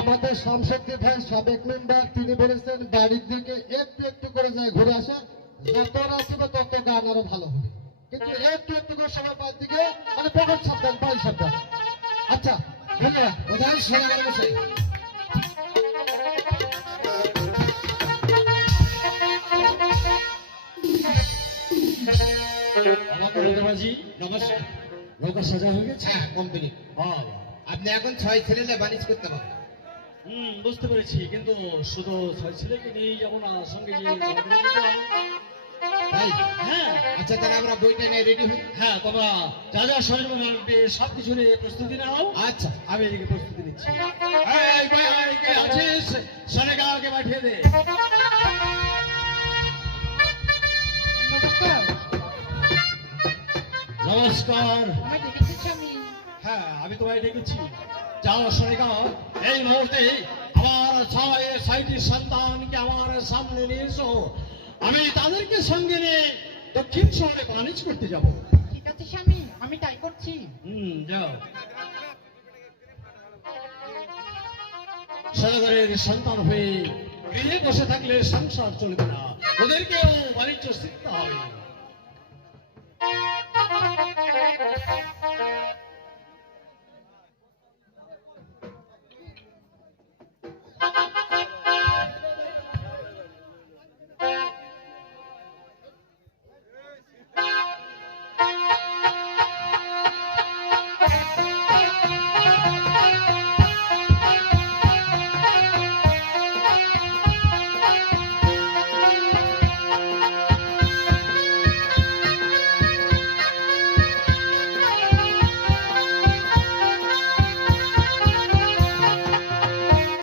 আমাদের সংসদীয় ভাই সাবেক মেম্বার তিনি বলেছেন বাড়ির দিকে একটু একটু করে যায় ঘুরে আসা, যত আসবে তত গান আরো ভালো হবে, কিন্তু একটু একটু করে সবার বাড়ির দিকে মানে পকেট সাবধান পাই সাবধান। আচ্ছা ধন্যবাদ প্রধান সোনাগার বসে। নমস্কার। নৌকা সাজা হয়ে গেছে? হ্যাঁ কমপ্লিট। আপনি এখন 6 ছেলে বানিজ করতে পারেন। বুঝতে পেরেছি, কিন্তু শুধু 6 ছেলেকে নিয়ে যাবো না, সঙ্গে যে তাই? হ্যাঁ আচ্ছা তাহলে আমরা বইটা নিয়ে রেডি হই। হ্যাঁ, তোমরা যা যা সরঞ্জাম লাগবে সবকিছু নিয়ে প্রস্তুতি নাও। আচ্ছা আমি এদিকে প্রস্তুতি নিচ্ছি। এই ভাই, এই কে আছিস? সোনাগাঁওকে পাঠিয়ে দে। নমস্কার। হ্যাঁ, আমি তোমায় ডেকেছি। যাও সোনাগাঁও, এই মুহূর্তে আমার 6টি সন্তানকে আমার সামনে নিয়ে এসো। আমি তাদেরকে সঙ্গে নিয়ে দক্ষিণ শহরে বাণিজ্য করতে যাব। ঠিক আছে স্বামী, আমি তাই করছি। যাও। সদাগরের সন্তান হয়ে গৃহে বসে থাকলে সংসার চলবে না, ওদেরকেও বাণিজ্য শিখতে হবে।